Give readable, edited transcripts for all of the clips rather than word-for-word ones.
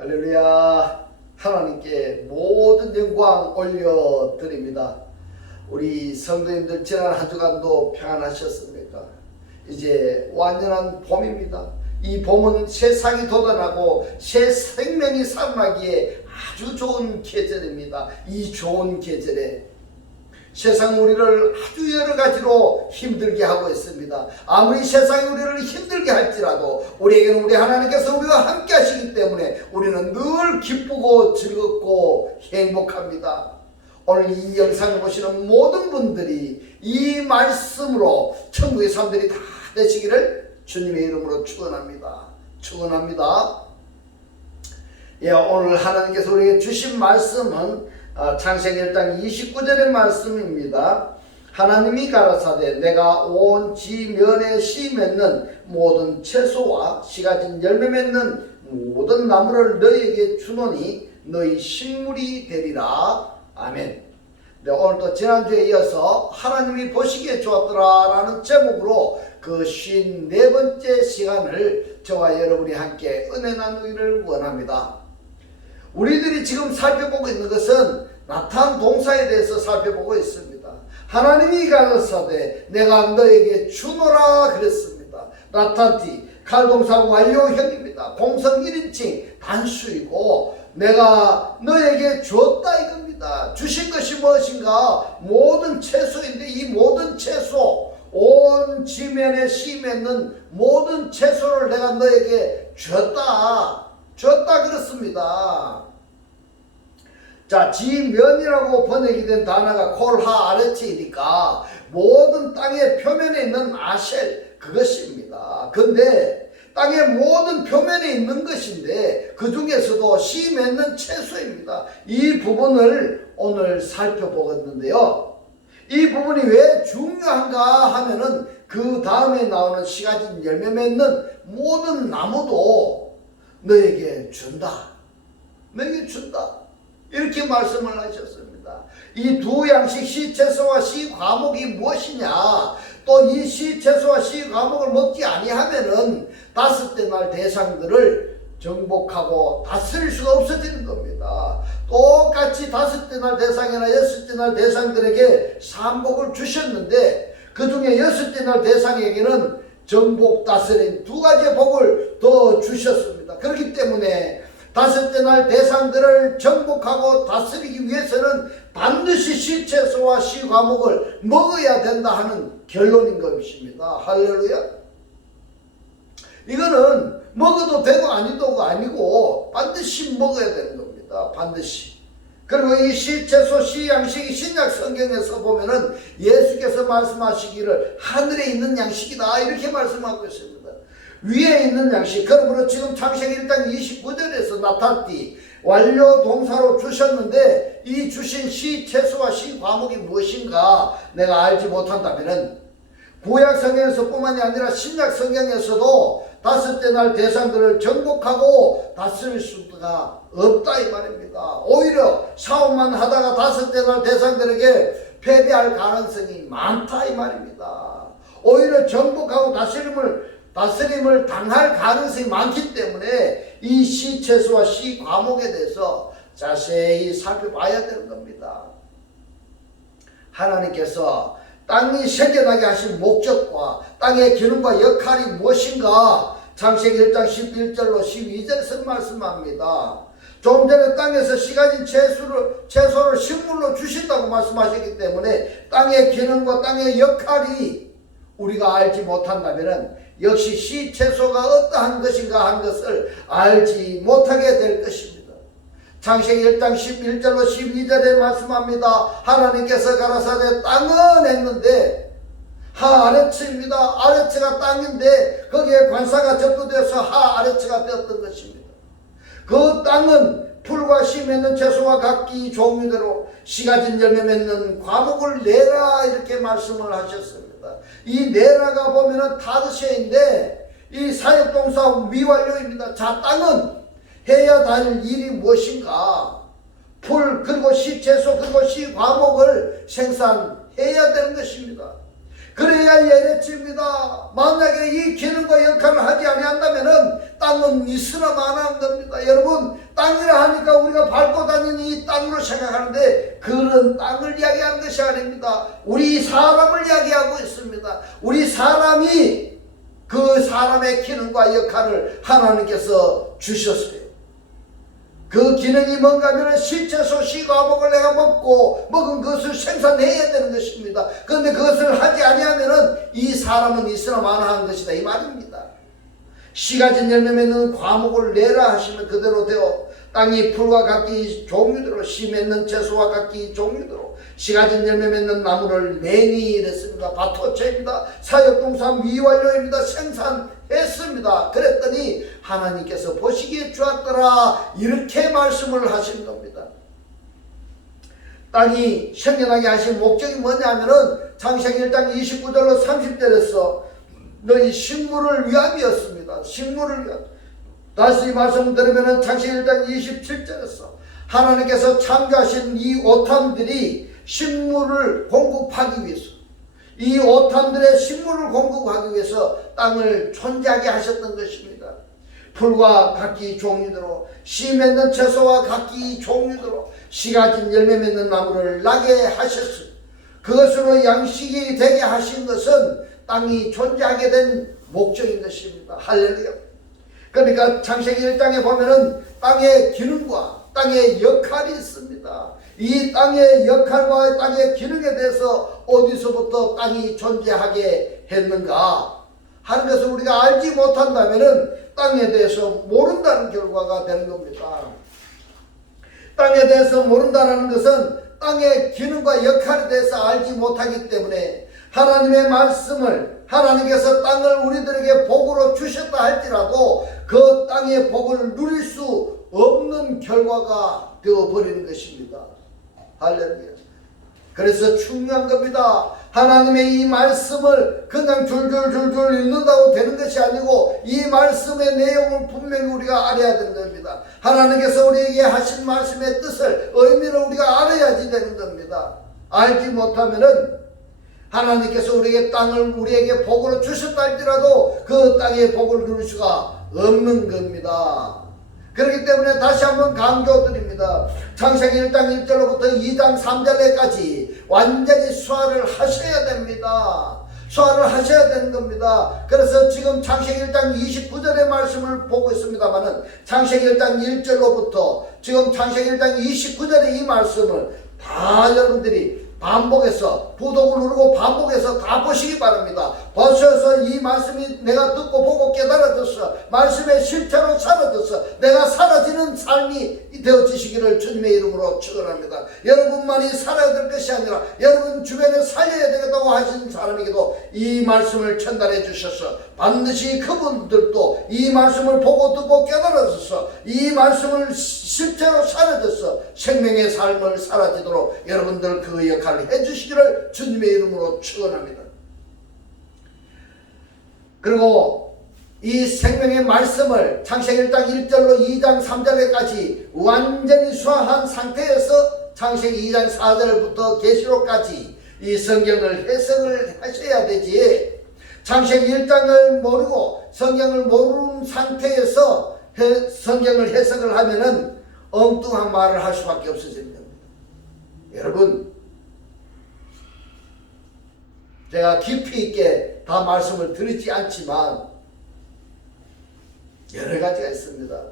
할렐루야. 하나님께 모든 영광 올려드립니다. 우리 성도님들 지난 한 주간도 평안하셨습니까? 이제 완전한 봄입니다. 이 봄은 세상이 돋아나고 새 생명이 살아나기에 아주 좋은 계절입니다. 이 좋은 계절에 세상 우리를 아주 여러 가지로 힘들게 하고 있습니다. 아무리 세상이 우리를 힘들게 할지라도 우리에게는 우리 하나님께서 우리와 함께 하시기 때문에 우리는 늘 기쁘고 즐겁고 행복합니다. 오늘 이 영상을 보시는 모든 분들이 이 말씀으로 천국의 사람들이 다 되시기를 주님의 이름으로 축원합니다. 축원합니다. 오늘 하나님께서 우리에게 주신 말씀은 창세기 1장 29절의 말씀입니다. 하나님이 가라사대 내가 온 지면에 씨 맺는 모든 채소와 씨가 진 열매 맺는 모든 나무를 너희에게 주노니 너희 식물이 되리라. 아멘. 네, 오늘도 지난주에 이어서 하나님이 보시기에 좋았더라 라는 제목으로 그 54번째 시간을 저와 여러분이 함께 은혜 나누기를 원합니다. 우리들이 지금 살펴보고 있는 것은 나타난 동사에 대해서 살펴보고 있습니다. 하나님이 가라사대 내가 너에게 주노라 그랬습니다. 나타난티 칼동사 완료형입니다. 공성 1인칭 단수이고 내가 너에게 줬다 이겁니다. 주신 것이 무엇인가? 모든 채소인데 이 모든 채소 온 지면에 씨 맺는 모든 채소를 내가 너에게 줬다 그렇습니다. 자, 지면이라고 번역이 된 단어가 콜하 아레치이니까 모든 땅의 표면에 있는 아셀 그것입니다. 근데 땅의 모든 표면에 있는 것인데 그 중에서도 씨 맺는 채소입니다. 이 부분을 오늘 살펴보겠는데요. 이 부분이 왜 중요한가 하면은 그 다음에 나오는 씨가 진 열매 맺는 모든 나무도 너에게 준다. 너에게 준다. 이렇게 말씀을 하셨습니다. 이 두 양식 씨 채소와 씨 과목이 무엇이냐? 또 이 씨 채소와 씨 과목을 먹지 아니하면은 다섯째 날 대상들을 정복하고 다스릴 수가 없어지는 겁니다. 똑같이 다섯째 날 대상이나 여섯째 날 대상들에게 삼복을 주셨는데 그 중에 여섯째 날 대상에게는 정복 다스림 두 가지의 복을 더 주셨습니다. 그렇기 때문에 다섯째 날 대상들을 정복하고 다스리기 위해서는 반드시 씨 채소와 씨 과목을 먹어야 된다 하는 결론인 것입니다. 할렐루야. 이거는 먹어도 되고 아니도가 아니고 반드시 먹어야 되는 겁니다. 반드시. 그리고 이 씨 채소 씨 양식이 신약 성경에서 보면은 예수께서 말씀하시기를 하늘에 있는 양식이다 이렇게 말씀하고 있습니다. 위에 있는 양식. 그러므로 지금 창세기 1장 29절에서 나타났디 완료 동사로 주셨는데 이 주신 씨 채소와 씨 과목이 무엇인가 내가 알지 못한다면은 구약 성경에서 뿐만이 아니라 신약 성경에서도 다섯째 날 대상들을 정복하고 다스릴 수가 없다 이 말입니다. 오히려 사업만 하다가 다섯째 날 대상들에게 패배할 가능성이 많다 이 말입니다. 오히려 정복하고 다스림을 당할 가능성이 많기 때문에 이 씨 채소와 씨 과목에 대해서 자세히 살펴봐야 되는 겁니다. 하나님께서 땅이 생겨나게 하신 목적과 땅의 기능과 역할이 무엇인가 창세기 1장 11절로 12절에서 말씀합니다. 좀 전에 땅에서 씨가 진 채소를 식물로 주신다고 말씀하셨기 때문에 땅의 기능과 땅의 역할이 우리가 알지 못한다면 역시 씨 채소가 어떠한 것인가 한 것을 알지 못하게 될 것입니다. 창세기 1장 11절로 12절에 말씀합니다. 하나님께서 가라사대 땅은 했는데 하아레츠입니다. 아레츠가 땅인데 거기에 관사가 접두되어서 하아레츠가 되었던 것입니다. 그 땅은 풀과 씨 맺는 채소와 각기 종류대로 씨가 진 열매 맺는 과목을 내라 이렇게 말씀을 하셨습니다. 이 내라가 보면은 타드셰인데 이 사역동사 미완료입니다. 자, 땅은 해야 될 일이 무엇인가? 풀 그리고 씨 채소 그리고 씨 과목을 생산해야 되는 것입니다. 그래야 예레치입니다. 만약에 이 기능과 역할을 하지 아니한다면은 땅은 있으나 마나한 겁니다. 여러분, 땅이라 하니까 우리가 밟고 다니는 이 땅으로 생각하는데 그런 땅을 이야기하는 것이 아닙니다. 우리 사람을 이야기하고 있습니다. 우리 사람이 그 사람의 기능과 역할을 하나님께서 주셨어요. 그 기능이 뭔가 하면 시체소 시과목을 내가 먹은 것을 생산해야 되는 것입니다. 그런데 그것을 하지 아니하면은 이 사람은 있으나 마나한 것이다 이 말입니다. 씨가 진 열매 맺는 과목을 내라 하시면 그대로 되어 땅이 풀과 각기 종류대로 씨 맺는 채소와 각기 종류대로 씨가 진 열매 맺는 나무를 내니 이랬습니다. 바토체입니다. 사역동사 미완료입니다. 생산했습니다. 그랬더니 하나님께서 보시기에 좋았더라 이렇게 말씀을 하신 겁니다. 땅이 생겨나게 하신 목적이 뭐냐면은 창세기 1장 29절로 30절에서 너희 식물을 위함이었습니다. 식물을 위함. 다시 이 말씀 들으면은 창세기 1장 27절에서 하나님께서 창조하신 이 오탐들이 식물을 공급하기 위해서 이 오탐들의 식물을 공급하기 위해서 땅을 존재하게 하셨던 것입니다. 풀과 각기 종류대로 씨 맺는 채소와 각기 종류대로 씨가 진 열매 맺는 나무를 나게 하셨어요. 그것으로 양식이 되게 하신 것은 땅이 존재하게 된 목적인 것입니다. 할렐루야. 그러니까 창세기 1장에 보면은 땅의 기능과 땅의 역할이 있습니다. 이 땅의 역할과 땅의 기능에 대해서 어디서부터 땅이 존재하게 했는가 하는 것을 우리가 알지 못한다면은 땅에 대해서 모른다는 결과가 되는 겁니다. 땅에 대해서 모른다는 것은 땅의 기능과 역할에 대해서 알지 못하기 때문에 하나님의 말씀을 하나님께서 땅을 우리들에게 복으로 주셨다 할지라도 그 땅의 복을 누릴 수 없는 결과가 되어버리는 것입니다. 할렐루야. 그래서 중요한 겁니다. 하나님의 이 말씀을 그냥 줄줄줄줄 읽는다고 되는 것이 아니고 이 말씀의 내용을 분명히 우리가 알아야 되는 겁니다. 하나님께서 우리에게 하신 말씀의 뜻을 의미를 우리가 알아야지 되는 겁니다. 알지 못하면은 하나님께서 우리에게 땅을 우리에게 복으로 주셨다 할지라도 그 땅의 복을 누릴 수가 없는 겁니다. 그렇기 때문에 다시 한번 강조드립니다. 창세기 1장 1절로부터 2장 3절까지 완전히 수화를 하셔야 됩니다. 수화를 하셔야 되는 겁니다. 그래서 지금 창세기 1장 29절의 말씀을 보고 있습니다만은 창세기 1장 1절로부터 지금 창세기 1장 29절의 이 말씀을 다 여러분들이 반복해서 구독을 누르고 반복해서 다 보시기 바랍니다. 보셔서 이 말씀이 내가 듣고 보고 깨달아졌어. 말씀의 실체로 사라졌어. 내가 사라지는 삶이 되어지시기를 주님의 이름으로 축원합니다. 여러분만이 살아야 될 것이 아니라 여러분 주변에 살려야 되겠다고 하신 사람에게도 이 말씀을 전달해 주셔서 반드시 그분들도 이 말씀을 보고 듣고 깨달아져서 이 말씀을 실제로 사라져서 생명의 삶을 살아지도록 여러분들 그 역할을 해주시기를 주님의 이름으로 축원합니다. 그리고 이 생명의 말씀을 창세기 1장 1절로 2장 3절까지 완전히 수화한 상태에서 창세기 2장 4절부터 계시록까지 이 성경을 해석을 하셔야 되지. 창세기 1장을 모르고 성경을 모르는 상태에서 성경을 해석을 하면은 엉뚱한 말을 할 수밖에 없어집니다. 여러분, 제가 깊이 있게 다 말씀을 드리지 않지만 여러 가지가 있습니다.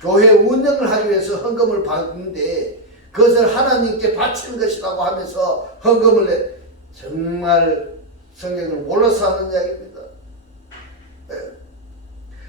교회 운영을 하기 위해서 헌금을 받는데 그것을 하나님께 바치는 것이라고 하면서 헌금을 내 정말 성경을 몰라서 하는 이야기입니다.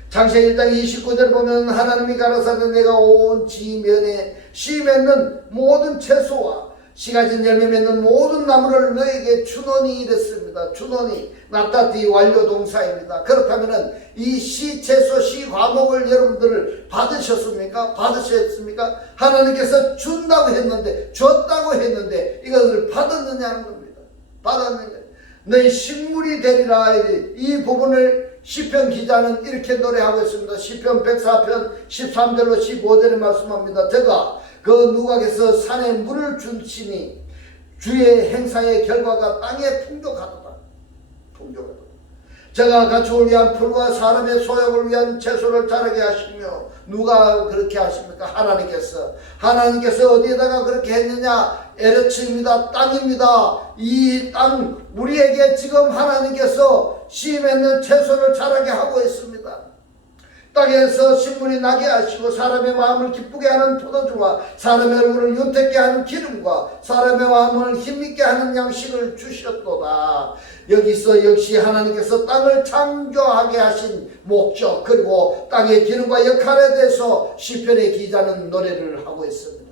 창세기 1장 29절 보면 하나님이 가라사대 내가 온 지면에 씨 맺는 모든 채소와 씨가 진 열매 맺는 모든 나무를 너에게 주노니 이랬습니다. 주노니 납다티 완료 동사입니다. 그렇다면 이 씨 채소 씨 과목을 여러분들을 받으셨습니까? 받으셨습니까? 하나님께서 준다고 했는데 줬다고 했는데 이것을 받았느냐는 겁니다. 받았느냐. 너희 식물이 되리라. 이 부분을 시편 기자는 이렇게 노래하고 있습니다. 시편 104편 13절로 15절에 말씀합니다. 제가 그 누각에서 산에 물을 주시니 주의 행사의 결과가 땅에 풍족하도다. 풍족하도다. 저가 가축을 위한 풀과 사람의 소욕을 위한 채소를 자라게 하시며, 누가 그렇게 하십니까? 하나님께서 어디에다가 그렇게 했느냐? 에르츠입니다. 땅입니다. 이 땅, 우리에게 지금 하나님께서 씨 맺는 채소를 자라게 하고 있습니다. 땅에서 식물이 나게 하시고 사람의 마음을 기쁘게 하는 포도주와 사람의 얼굴을 윤택게 하는 기름과 사람의 마음을 힘있게 하는 양식을 주셨도다. 여기서 역시 하나님께서 땅을 창조하게 하신 목적, 그리고 땅의 기능과 역할에 대해서 시편의 기자는 노래를 하고 있습니다.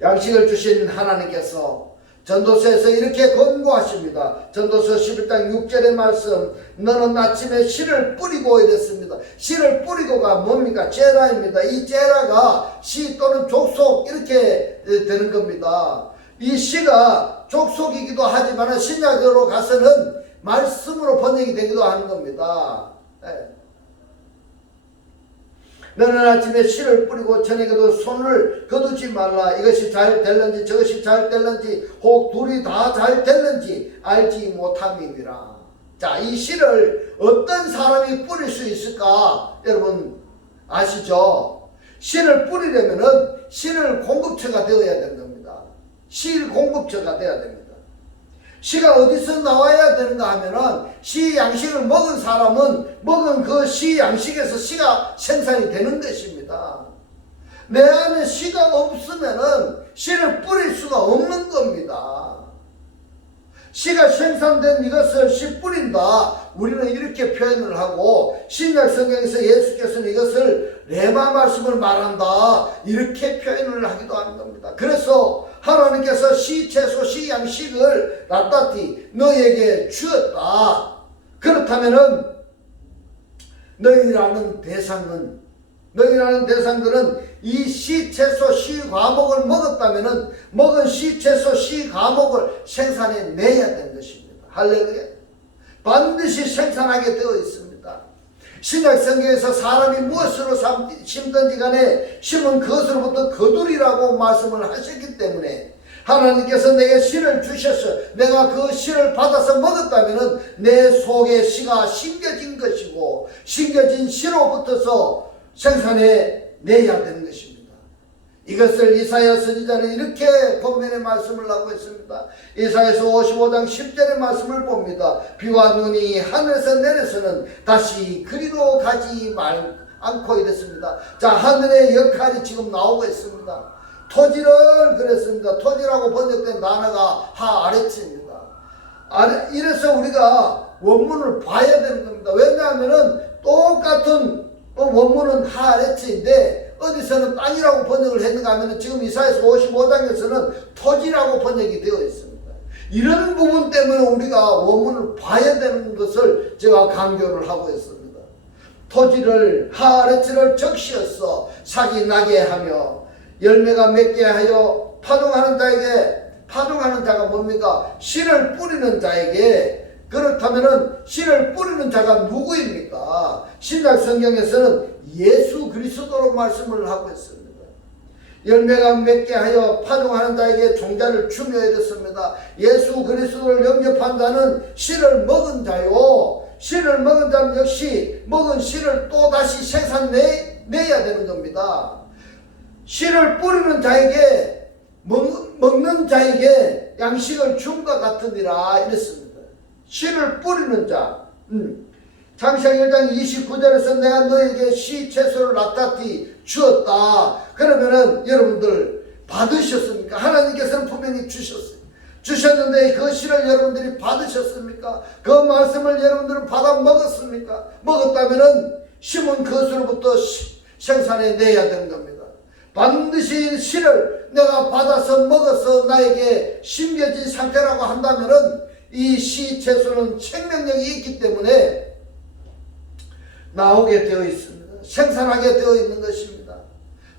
양식을 주신 하나님께서 전도서에서 이렇게 권고하십니다. 전도서 11장 6절의 말씀, 너는 아침에 씨를 뿌리고 이랬습니다. 씨를 뿌리고가 뭡니까? 제라입니다. 이 제라가 씨 또는 족속 이렇게 되는 겁니다. 이 씨가 족속이기도 하지만 신약으로 가서는 말씀으로 번역이 되기도 하는 겁니다. 너는 아침에 씨를 뿌리고 저녁에도 손을 거두지 말라. 이것이 잘 될는지 저것이 잘 될는지 혹 둘이 다 잘 될는지 알지 못함이니라. 자, 이 씨를 어떤 사람이 뿌릴 수 있을까? 여러분 아시죠? 씨를 뿌리려면은 씨를 공급처가 되어야 되는 겁니다. 씨 공급처가 되어야 됩니다. 씨가 어디서 나와야 되는가 하면은 씨 양식을 먹은 사람은 먹은 그 씨 양식에서 씨가 생산이 되는 것입니다. 내 안에 씨가 없으면은 씨를 뿌릴 수가 없는 겁니다. 씨가 생산된 이것을 씨 뿌린다. 우리는 이렇게 표현을 하고 신약 성경에서 예수께서는 이것을 레마 말씀을 말한다. 이렇게 표현을 하기도 하는 겁니다. 그래서 하나님께서 씨 채소 씨 양식을 나타티 너에게 주었다. 그렇다면은 너희라는 대상들은 이 씨 채소 씨 과목을 먹었다면은 먹은 씨 채소 씨 과목을 생산해 내야 되는 것입니다. 할렐루야. 반드시 생산하게 되어 있습니다. 신약 성경에서 사람이 무엇으로 심든지 간에 심은 그것으로부터 거두리라고 말씀을 하셨기 때문에 하나님께서 내게 씨를 주셔서 내가 그 씨를 받아서 먹었다면 내 속에 씨가 심겨진 것이고 심겨진 씨로부터서 생산해 내야 되는 것입니다. 이것을 이사야 선지자는 이렇게 본면의 말씀을 하고 있습니다. 이사야서 55장 10절의 말씀을 봅니다. 비와 눈이 하늘에서 내려서는 다시 그리로 가지 않고 이랬습니다. 자, 하늘의 역할이 지금 나오고 있습니다. 토지를 그랬습니다. 토지라고 번역된 단어가 하아레츠입니다. 이래서 우리가 원문을 봐야 되는 겁니다. 왜냐하면은 똑같은 원문은 하아레츠인데 어디서는 땅이라고 번역을 했는가 하면 지금 이사야서 55장에서는 토지라고 번역이 되어 있습니다. 이런 부분 때문에 우리가 원문을 봐야 되는 것을 제가 강조를 하고 있습니다. 토지를 하아레츠를 적시어서 삭이 나게 하며 열매가 맺게 하여 파종하는 자가 뭡니까? 씨를 뿌리는 자에게. 그렇다면은 씨를 뿌리는 자가 누구입니까? 신약 성경에서는 예수 그리스도로 말씀을 하고 있습니다. 열매가 맺게 하여 파종하는 자에게 종자를 주며 이랬습니다. 예수 그리스도를 영접한 자는 씨를 먹은 자요. 씨를 먹은 자는 역시 먹은 씨를 또 다시 생산내야 되는 겁니다. 씨를 뿌리는 자에게 먹는 자에게 양식을 줌과 같으니라 이랬습니다. 씨를 뿌리는 자. 창세기 1장 29절에서 내가 너에게 씨 채소를 나타티 주었다. 그러면은 여러분들 받으셨습니까? 하나님께서는 분명히 주셨는데 그 씨를 여러분들이 받으셨습니까? 그 말씀을 여러분들은 받아 먹었습니까? 먹었다면은 심은 것으로부터 생산해 내야 되는 겁니다. 반드시 씨를 내가 받아서 먹어서 나에게 심겨진 상태라고 한다면은 이 씨 채소는 생명력이 있기 때문에 나오게 되어 있습니다. 생산하게 되어 있는 것입니다.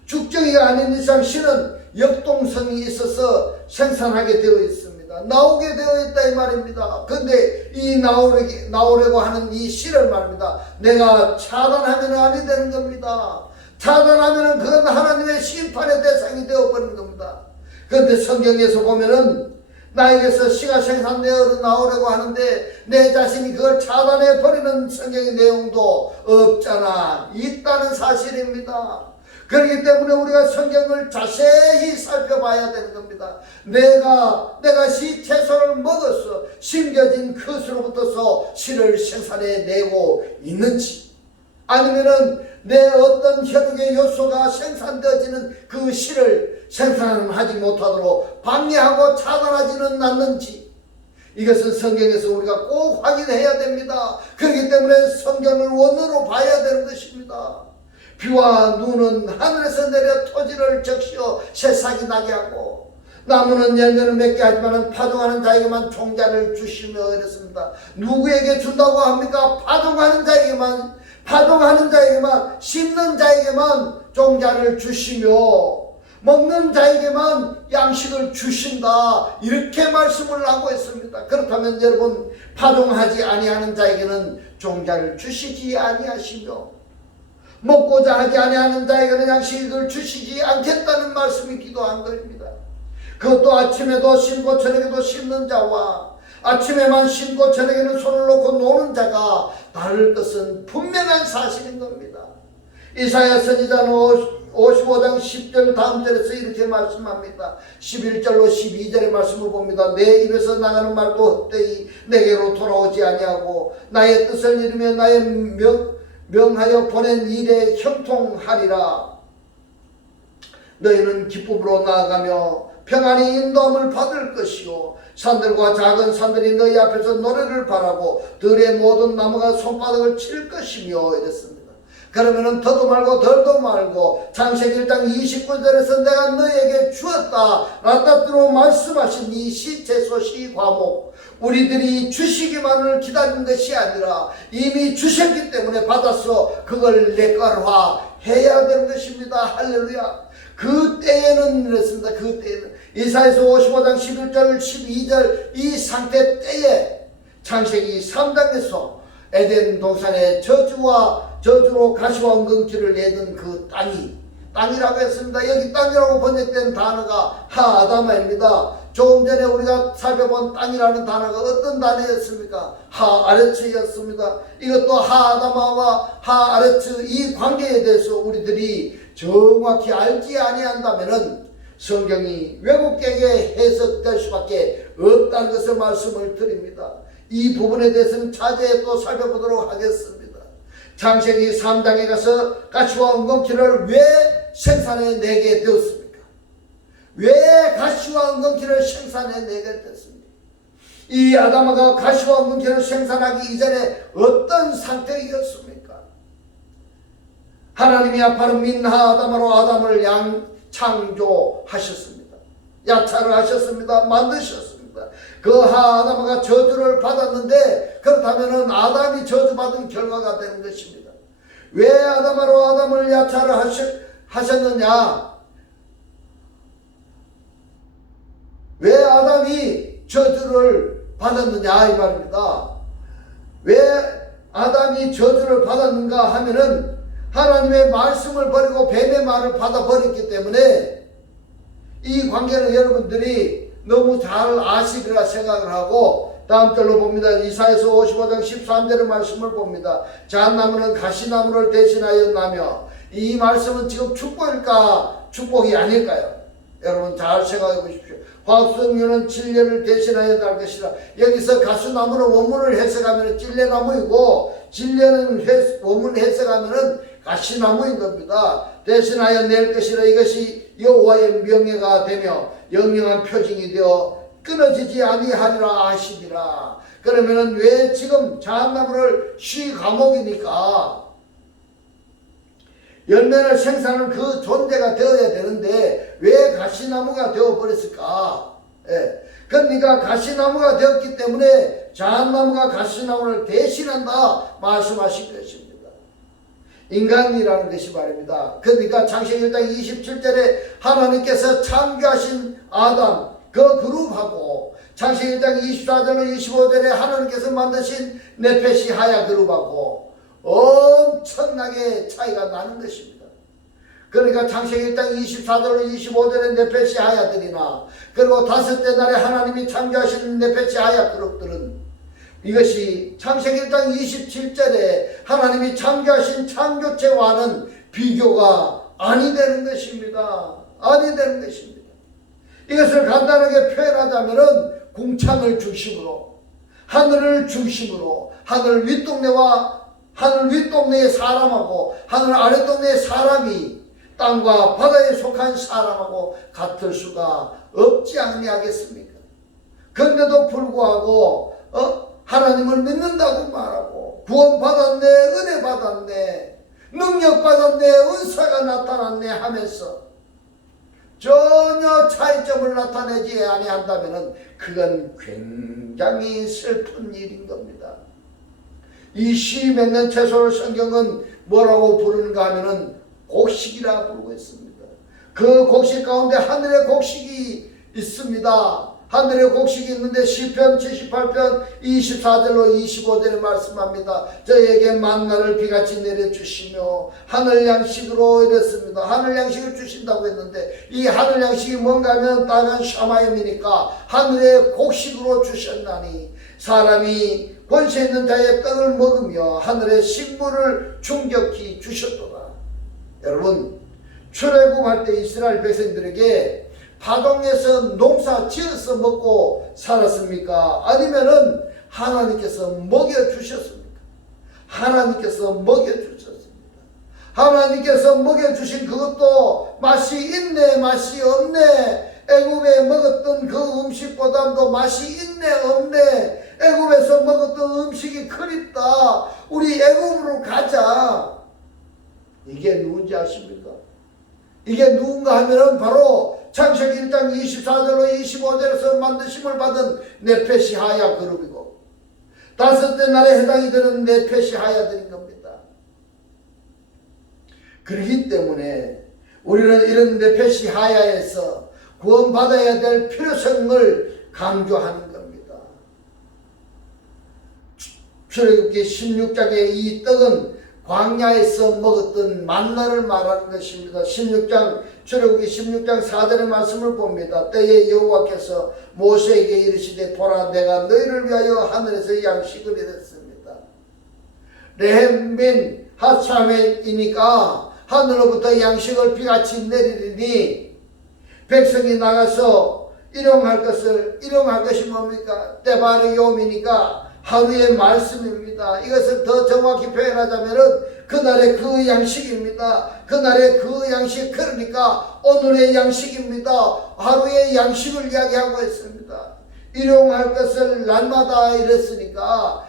죽정이가 아닌 이상 씨는 역동성이 있어서 생산하게 되어 있습니다. 나오게 되어 있다 이 말입니다. 근데 이 나오려고 하는 이 씨를 말입니다. 내가 차단하면 아니 되는 겁니다. 차단하면 그건 하나님의 심판의 대상이 되어버리는 겁니다. 그런데 성경에서 보면은 나에게서 씨가 생산되어 나오려고 하는데 내 자신이 그걸 차단해 버리는 성경의 내용도 없잖아. 있다는 사실입니다. 그렇기 때문에 우리가 성경을 자세히 살펴봐야 되는 겁니다. 내가 씨 채소를 먹어서 심겨진 그것으로부터서 씨를 생산해내고 있는지, 아니면은 내 어떤 혈육의 요소가 생산되어지는 그 씨를 생산하지 못하도록 방해하고 차단하지는 않는지, 이것은 성경에서 우리가 꼭 확인해야 됩니다. 그렇기 때문에 성경을 원으로 봐야 되는 것입니다. 비와 눈은 하늘에서 내려 토지를 적시어 새싹이 나게 하고, 나무는 열매를 맺게 하지만 파종하는 자에게만 종자를 주시며 이랬습니다. 누구에게 준다고 합니까? 파종하는 자에게만, 심는 자에게만 종자를 주시며 먹는 자에게만 양식을 주신다, 이렇게 말씀을 하고 있습니다. 그렇다면 여러분, 파종하지 아니하는 자에게는 종자를 주시지 아니하시며 먹고자 하지 아니하는 자에게는 양식을 주시지 않겠다는 말씀이기도 한 것입니다. 그것도 아침에도 심고 저녁에도 심는 자와 아침에만 심고 저녁에는 손을 놓고 노는 자가 다를 것은 분명한 사실인 겁니다. 이사야 선지자는 55장 10절 다음 절에서 이렇게 말씀합니다. 11절로 12절의 말씀을 봅니다. 내 입에서 나가는 말도 헛되이 내게로 돌아오지 아니하고 나의 뜻을 이루며 나의 명하여 보낸 일에 형통하리라. 너희는 기쁨으로 나아가며 평안히 인도함을 받을 것이요 산들과 작은 산들이 너희 앞에서 노래를 바라고 들의 모든 나무가 손바닥을 칠 것이며 이랬습니다. 그러면은 더도 말고 덜도 말고 창세기 1장 29절에서 내가 너희에게 주었다 라따뚜로 말씀하신 이 시채소 시과목, 우리들이 주시기만을 기다리는 것이 아니라 이미 주셨기 때문에 받아서 그걸 내거화해야 되는 것입니다. 할렐루야. 그 때에는 이랬습니다. 그 때에는 이사야서 55장 11절 12절 이 상태 때에 창세기 3장에서 에덴 동산의 저주로 가시와 엉겅퀴를 내던 그 땅이라고 했습니다. 여기 땅이라고 번역된 단어가 하아다마입니다. 조금 전에 우리가 살펴본 땅이라는 단어가 어떤 단어였습니까? 하아레츠였습니다. 이것도 하아다마와 하아레츠 이 관계에 대해서 우리들이 정확히 알지 아니한다면은 성경이 왜곡되게 해석될 수밖에 없다는 것을 말씀을 드립니다. 이 부분에 대해서는 차제에 또 살펴보도록 하겠습니다. 창세기 3장에 가서 가시와 엉겅퀴를 왜 생산해내게 되었습니까? 왜 가시와 엉겅퀴를 생산해내게 됐습니까? 이 아담아가 가시와 엉겅퀴를 생산하기 이전에 어떤 상태였습니까? 하나님이 바로 민하 아담아로 아담을 창조하셨습니다. 야차를 하셨습니다. 만드셨습니다. 그 아담아가 저주를 받았는데, 그렇다면 아담이 저주받은 결과가 되는 것입니다. 왜 아담아로 아담을 야차를 하셨느냐? 왜 아담이 저주를 받았느냐 이 말입니다. 왜 아담이 저주를 받았는가 하면은 하나님의 말씀을 버리고 뱀의 말을 받아버렸기 때문에, 이 관계는 여러분들이 너무 잘 아시리라 생각을 하고 다음 절로 봅니다. 이사야서 55장 13절의 말씀을 봅니다. 잣나무는 가시나무를 대신하여 나며, 이 말씀은 지금 축복일까 축복이 아닐까요? 여러분 잘 생각해 보십시오. 화석류는 진례를 대신하여 날 것이라. 여기서 가시나무는 원문을 해석하면 찔레나무이고, 진례는 원문 해석하면 가시나무인 겁니다. 대신하여 낼 것이라. 이것이 여호와의 명예가 되며 영영한 표징이 되어 끊어지지 아니하리라 하시니라. 그러면은 왜 지금 잣나무를 시과목이니까 열매를 생산하는 그 존재가 되어야 되는데 왜 가시나무가 되어버렸을까? 그러니까 가시나무가 되었기 때문에 잣나무가 가시나무를 대신한다 말씀하신 것입니다. 인간이라는 것이 말입니다. 그러니까 창세기 1장 27절에 하나님께서 창조하신 아담 그 그룹하고, 창세기 1장 24절로 25절에 하나님께서 만드신 네페시 하야 그룹하고 엄청나게 차이가 나는 것입니다. 그러니까 창세기 1장 24절로 25절의 네페시 하야들이나 그리고 다섯째 날에 하나님이 창조하신 네페시 하야 그룹들은 이것이 창세기 1장 27절에 하나님이 창조하신 창조체와는 비교가 아니 되는 것입니다. 아니 되는 것입니다. 이것을 간단하게 표현하자면은 궁창을 중심으로 하늘을 중심으로 하늘 윗동네와 하늘 윗동네의 사람하고 하늘 아랫동네의 사람이 땅과 바다에 속한 사람하고 같을 수가 없지 아니하겠습니까? 그런데도 불구하고 하나님을 믿는다고 말하고 구원 받았네, 은혜 받았네, 능력 받았네, 은사가 나타났네 하면서 전혀 차이점을 나타내지 아니한다면 그건 굉장히 슬픈 일인 겁니다. 이 씨 맺는 채소를 성경은 뭐라고 부르는가 하면은 곡식이라 부르고 있습니다. 그 곡식 가운데 하늘의 곡식이 있습니다. 하늘의 곡식이 있는데 시편 78편 24절로 25절에 말씀합니다. 저에게 만나를 비같이 내려주시며 하늘 양식으로 이랬습니다. 하늘 양식을 주신다고 했는데 이 하늘 양식이 뭔가 하면 다른 샤마임이니까 하늘의 곡식으로 주셨나니 사람이 권세 있는 자의 떡을 먹으며 하늘의 식물을 충격히 주셨도다. 여러분, 출애굽할 때 이스라엘 백성들에게 파동에서 농사 지어서 먹고 살았습니까? 아니면은 하나님께서 먹여주셨습니까? 하나님께서 먹여주셨습니다. 하나님께서 먹여주신 그것도 맛이 있네 맛이 없네, 애굽에 먹었던 그 음식보다도 맛이 있네 없네, 애굽에서 먹었던 음식이 그립다, 우리 애굽으로 가자. 이게 누군지 아십니까? 이게 누군가 하면은 바로 창세기 1장 24절로 25절에서 만드심을 받은 네페시 하야 그룹이고 다섯째 날에 해당이 되는 네페시 하야들인 겁니다. 그렇기 때문에 우리는 이런 네페시 하야에서 구원받아야 될 필요성을 강조하는 겁니다. 출애굽기 16장의 이 떡은 광야에서 먹었던 만나를 말하는 것입니다. 출애굽기 16장 4절의 말씀을 봅니다. 때에 여호와께서 모세에게 이르시되 보라 내가 너희를 위하여 하늘에서 양식을 이랬습니다. 레헴빈 하참이니까 하늘로부터 양식을 비같이 내리리니 백성이 나가서 일용할 것이 뭡니까? 때바르 요미니까 하루의 말씀입니다. 이것을 더 정확히 표현하자면은 그날의 그 양식입니다. 그날의 그 양식, 그러니까 오늘의 양식입니다. 하루의 양식을 이야기하고 있습니다. 일용할 것을 날마다 이랬으니까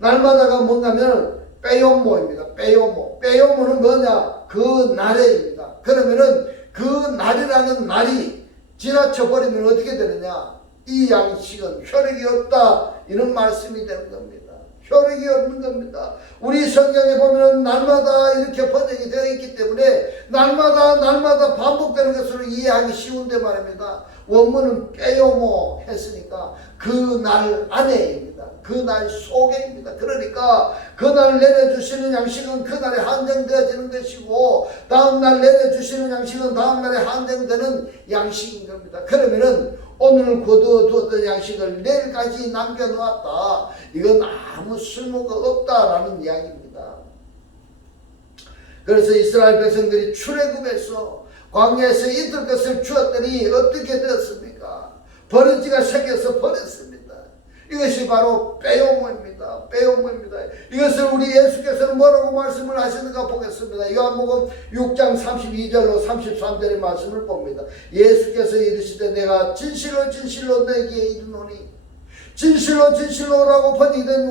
날마다가 뭔가면 빼요모입니다. 빼요모는 뭐냐? 그 날에입니다. 그러면은 그 날이라는 날이 지나쳐 버리면 어떻게 되느냐? 이 양식은 효력이 없다, 이런 말씀이 되는 겁니다. 효력이 없는 겁니다. 우리 성경에 보면 날마다 이렇게 번역이 되어 있기 때문에 날마다 반복되는 것으로 이해하기 쉬운데 말입니다. 원문은 빼요모 했으니까 그 날 안에입니다. 그 날 속에입니다. 그러니까 그날 내려주시는 양식은 그날에 한정되어지는 것이고 다음날 내려주시는 양식은 다음날에 한정되는 양식인 겁니다. 그러면은 오늘 거두어두었던 양식을 내일까지 남겨놓았다, 이건 아무 쓸모가 없다라는 이야기입니다. 그래서 이스라엘 백성들이 출애굽에서 광야에서 이틀 것을 주었더니 어떻게 되었습니까? 버러지가 생겨서 버렸습니다. 이것이 바로 빼요모입니다. 빼요모입니다. 이것을 우리 예수께서는 뭐라고 말씀을 하시는가 보겠습니다. 요한복음 6장 32절로 33절의 말씀을 봅니다. 예수께서 이르시되 내가 진실로 진실로 너에게 이르노니, 진실로라고 번역된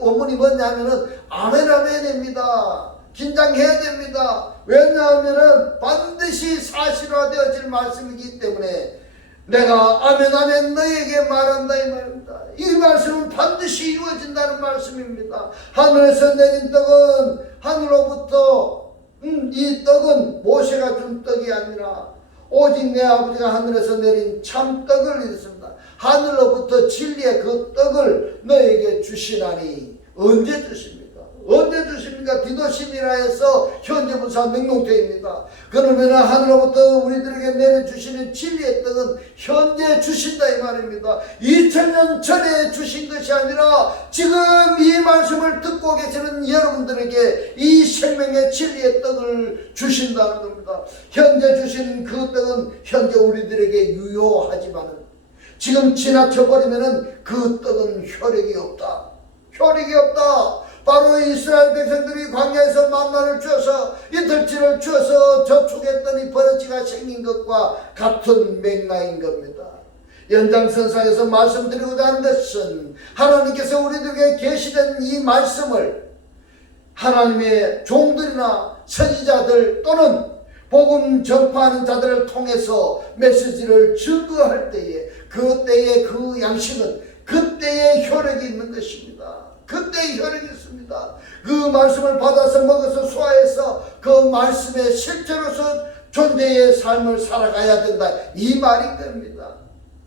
원문이 뭐냐 하면은 아멘 아멘입니다. 긴장해야 됩니다. 왜냐하면은 반드시 사실화되어질 말씀이기 때문에 내가 아멘 너에게 말한다 이 말입니다. 이 말씀은 반드시 이루어진다는 말씀입니다. 하늘에서 내린 떡은 하늘로부터 이 떡은 모세가 준 떡이 아니라 오직 내 아버지가 하늘에서 내린 참떡을 이랬습니다. 하늘로부터 진리의 그 떡을 너에게 주시나니 언제 주십니까? 언제 주십니까? 무엇입니까? 디도신이라 해서 현재분사 능동태입니다. 그러면 하늘로부터 우리들에게 내려주시는 진리의 떡은 현재 주신다 이 말입니다. 2000년 전에 주신 것이 아니라 지금 이 말씀을 듣고 계시는 여러분들에게 이 생명의 진리의 떡을 주신다는 겁니다. 현재 주신 그 떡은 현재 우리들에게 유효하지만은 지금 지나쳐버리면은 그 떡은 효력이 없다. 효력이 없다. 바로 이스라엘 백성들이 광야에서 만나를 주어서 이틀치를 주어서 저축했더니 버러지가 생긴 것과 같은 맥락인 겁니다. 연장선상에서 말씀드리고자 하는 것은 하나님께서 우리들에게 계시된 이 말씀을 하나님의 종들이나 선지자들 또는 복음 전파하는 자들을 통해서 메시지를 증거할 때에 그때의 그 양식은 그때의 효력이 있는 것입니다. 그때의 효력이 있습니다. 그 말씀을 받아서 먹어서 소화해서 그 말씀의 실제로서 존재의 삶을 살아가야 된다 이 말인 겁니다.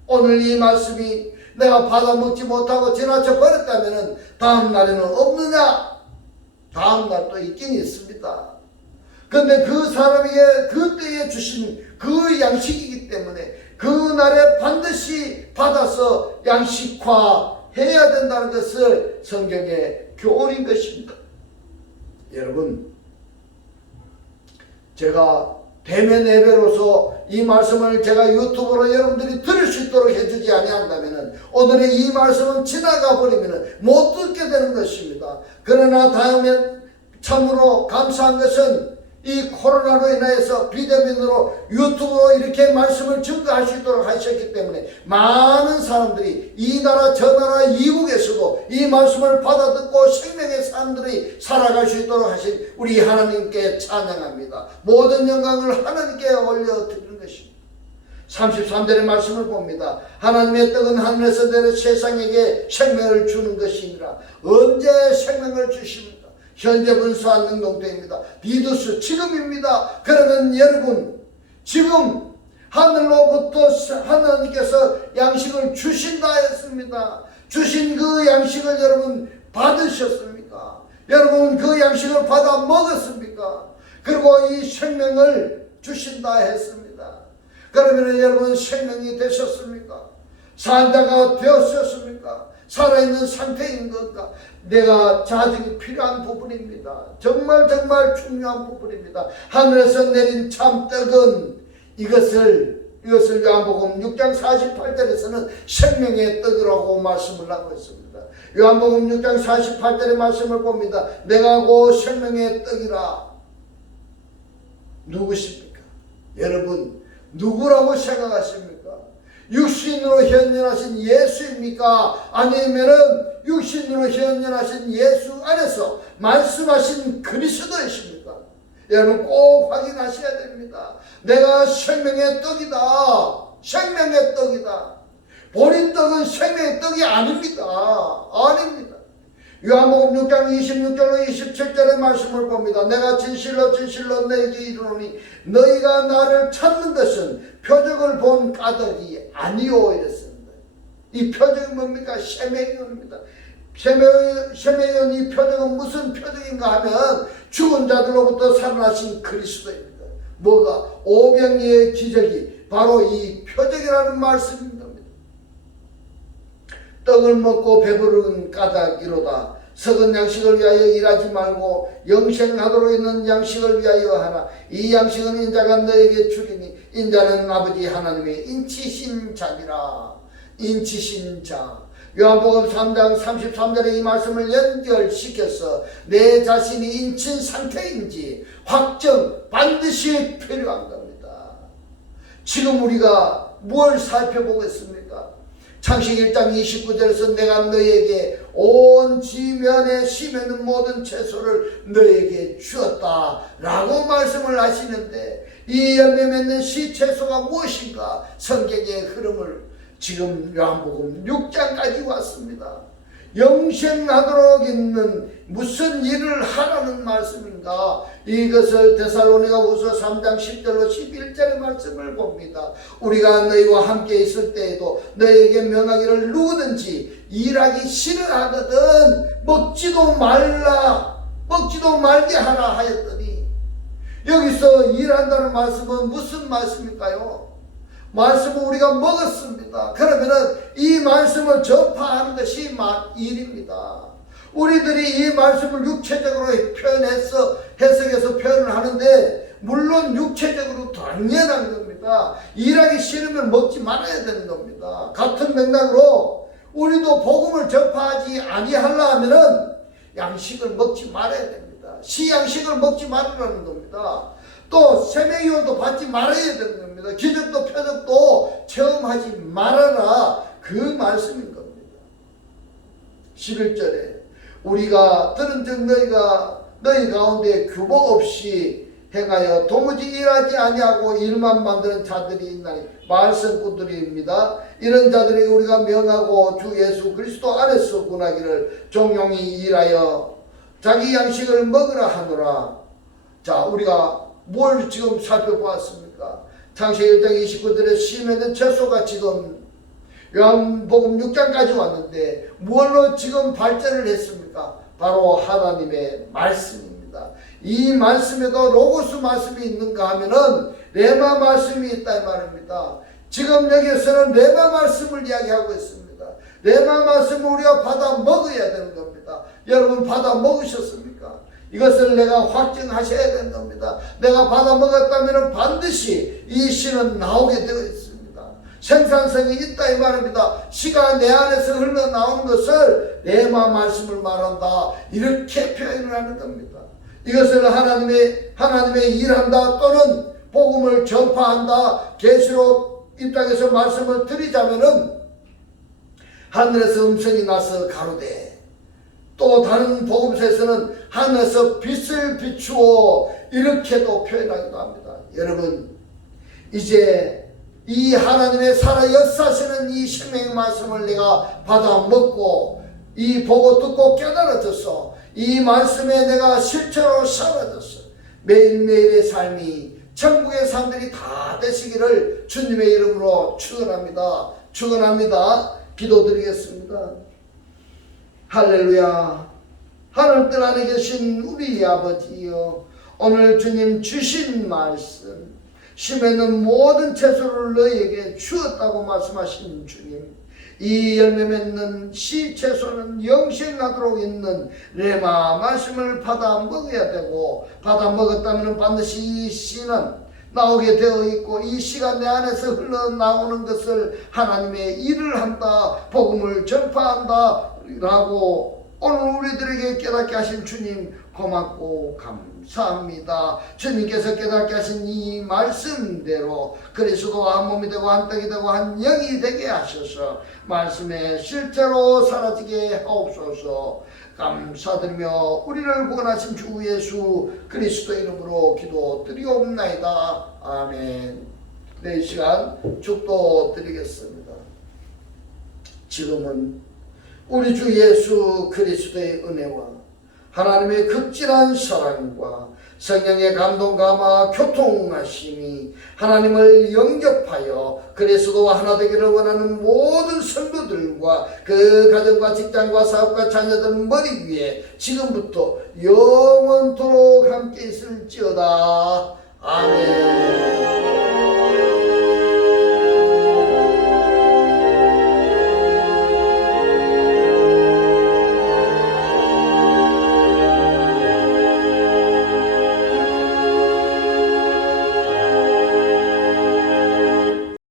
오늘 이 말씀이 내가 받아 먹지 못하고 지나쳐 버렸다면 다음 날에는 없느냐? 다음 날 또 있긴 있습니다. 그런데 그 사람에게 그때에 주신 그 양식이기 때문에 그 날에 반드시 받아서 양식화해야 된다는 것을 성경의 교훈인 것입니다. 여러분, 제가 대면 예배로서 이 말씀을 제가 유튜브로 여러분들이 들을 수 있도록 해주지 아니한다면 오늘의 이 말씀은 지나가 버리면 못 듣게 되는 것입니다. 그러나 다음에 참으로 감사한 것은 이 코로나로 인해서 비대면으로 유튜브로 이렇게 말씀을 증거할 수 있도록 하셨기 때문에 많은 사람들이 이 나라 저 나라 이국에서도 이 말씀을 받아듣고 생명의 삶들이 살아갈 수 있도록 하신 우리 하나님께 찬양합니다. 모든 영광을 하나님께 올려드리는 것입니다. 33절의 말씀을 봅니다. 하나님의 떡은 하늘에서 내려 세상에게 생명을 주는 것이니라. 언제 생명을 주십니까? 현재 분수한 능동태입니다. 디두스 지금입니다. 그러면 여러분 지금 하늘로부터 하나님께서 양식을 주신다 했습니다. 주신 그 양식을 여러분 받으셨습니까? 여러분 그 양식을 받아 먹었습니까? 그리고 이 생명을 주신다 했습니다. 그러면 여러분 생명이 되셨습니까? 산자가 되었었습니까? 살아있는 상태인 건가? 내가 자증이 필요한 부분입니다. 정말 중요한 부분입니다. 하늘에서 내린 참떡은 이것을 요한복음 6장 48절에서는 생명의 떡이라고 말씀을 하고 있습니다. 요한복음 6장 48절의 말씀을 봅니다. 내가 곧 생명의 떡이라. 누구십니까? 여러분 누구라고 생각하십니까? 육신으로 현존하신 예수입니까? 아니면은 육신으로 현존하신 예수 안에서 말씀하신 그리스도이십니까? 여러분 꼭 확인하셔야 됩니다. 내가 생명의 떡이다. 생명의 떡이다. 보린 떡은 생명의 떡이 아닙니다. 아닙니다. 요한복음 6장 26절로 27절의 말씀을 봅니다. 내가 진실로 너에게 이르노니 너희가 나를 찾는 것은 표적을 본 까닭이 아니오 이랬습니다. 이 표적이 뭡니까? 세메기온입니다. 세메기온 이 표적은 무슨 표적인가 하면 죽은 자들로부터 살아나신 그리스도입니다. 뭐가? 오병이의 기적이 바로 이 표적이라는 말씀입니다. 떡을 먹고 배부른 까닭이로다. 썩은 양식을 위하여 일하지 말고 영생하도록 있는 양식을 위하여 하라. 이 양식은 인자가 너에게 주리니 인자는 아버지 하나님의 인치신 자니라. 인치신 자. 요한복음 3장 33절에 이 말씀을 연결시켜서 내 자신이 인친 상태인지 확정 반드시 필요한 겁니다. 지금 우리가 뭘 살펴보고 있습니까? 창세기 1장 29절에서 내가 너에게 온 지면에 심에는 모든 채소를 너에게 주었다 라고 말씀을 하시는데 이 열매 맺는 씨 채소가 무엇인가? 성경의 흐름을 지금 요한복음 6장까지 왔습니다. 영생하도록 있는 무슨 일을 하라는 말씀인가? 이것을 데살로니가후서 3장 10절로 11절의 말씀을 봅니다. 우리가 너희와 함께 있을 때에도 너희에게 명하기를 누구든지 일하기 싫어하거든 먹지도 말라. 먹지도 말게 하라 하였더니, 여기서 일한다는 말씀은 무슨 말씀일까요? 말씀을 우리가 먹었습니다. 그러면은 이 말씀을 전파하는 것이 일입니다. 우리들이 이 말씀을 육체적으로 표현해서 해석해서 표현을 하는데, 물론 육체적으로 당연한 겁니다. 일하기 싫으면 먹지 말아야 되는 겁니다. 같은 맥락으로 우리도 복음을 전파하지 아니하려 하면은 양식을 먹지 말아야 됩니다. 시양식을 먹지 말으라는 겁니다. 또 세명이혼도 받지 말아야 되는 겁니다. 기적도 표적도 체험하지 말아라, 그 말씀인 겁니다. 11절에 우리가 들은즉 너희가 너희 가운데 규복 없이 행하여 도무지 일하지 아니하고 일만 만드는 자들이 있나니, 말씀꾼들입니다. 이런 자들에게 우리가 명하고 주 예수 그리스도 안에서 군하기를 종용히 일하여 자기 양식을 먹으라 하노라. 자, 우리가 뭘 지금 살펴보았습니까? 창세기 1장 29절에 심에는 채소가 지금 요한복음 6장까지 왔는데 무엇로 지금 발전을 했습니까? 바로 하나님의 말씀입니다. 이 말씀에도 로고스 말씀이 있는가 하면은 레마 말씀이 있다 이 말입니다. 지금 여기에서는 레마 말씀을 이야기하고 있습니다. 레마 말씀을 우리가 받아 먹어야 되는 겁니다. 여러분 받아 먹으셨습니까? 이것을 내가 확증하셔야 되는 겁니다. 내가 받아 먹었다면 반드시 이 씨는 나오게 되어 있습니다. 생산성이 있다 이 말입니다. 씨가 내 안에서 흘러나오는 것을 레마 말씀을 말한다, 이렇게 표현을 하는 겁니다. 이것을 하나님의 일한다 또는 복음을 전파한다, 계시록 입장에서 말씀을 드리자면은 하늘에서 음성이 나서 가로되, 또 다른 복음서에서는 하늘에서 빛을 비추어, 이렇게도 표현하기도 합니다. 여러분, 이제 이 하나님의 살아 역사하시는 이 생명의 말씀을 내가 받아 먹고 이 보고 듣고 깨달아져서 이 말씀에 내가 실제로 사라졌어. 매일매일의 삶이 천국의 삶들이 다 되시기를 주님의 이름으로 축원합니다. 축원합니다. 기도드리겠습니다. 할렐루야. 하늘들 안에 계신 우리 아버지여, 오늘 주님 주신 말씀, 심에는 모든 채소를 너희에게 주었다고 말씀하신 주님, 이 열매 맺는 씨 채소는 영생하도록 있는 레마 말씀을 받아 먹어야 되고, 받아 먹었다면 반드시 이 씨는 나오게 되어 있고, 이 씨가 내 안에서 흘러나오는 것을 하나님의 일을 한다, 복음을 전파한다 라고 오늘 우리들에게 깨닫게 하신 주님 고맙고 감사합니다. 주님께서 깨닫게 하신 이 말씀대로 그리스도가 한 몸이 되고 한 떡이 되고 한 영이 되게 하셔서 말씀에 실제로 사라지게 하옵소서. 감사드리며 우리를 구원하신 주 예수 그리스도 이름으로 기도드리옵나이다. 아멘. 네, 이 시간 축도 드리겠습니다. 지금은 우리 주 예수 그리스도의 은혜와 하나님의 극진한 사랑과 성령의 감동 감화 교통하심이 하나님을 영접하여 그리스도와 하나 되기를 원하는 모든 성도들과 그 가정과 직장과 사업과 자녀들 머리 위에 지금부터 영원토록 함께 있을지어다. 아멘.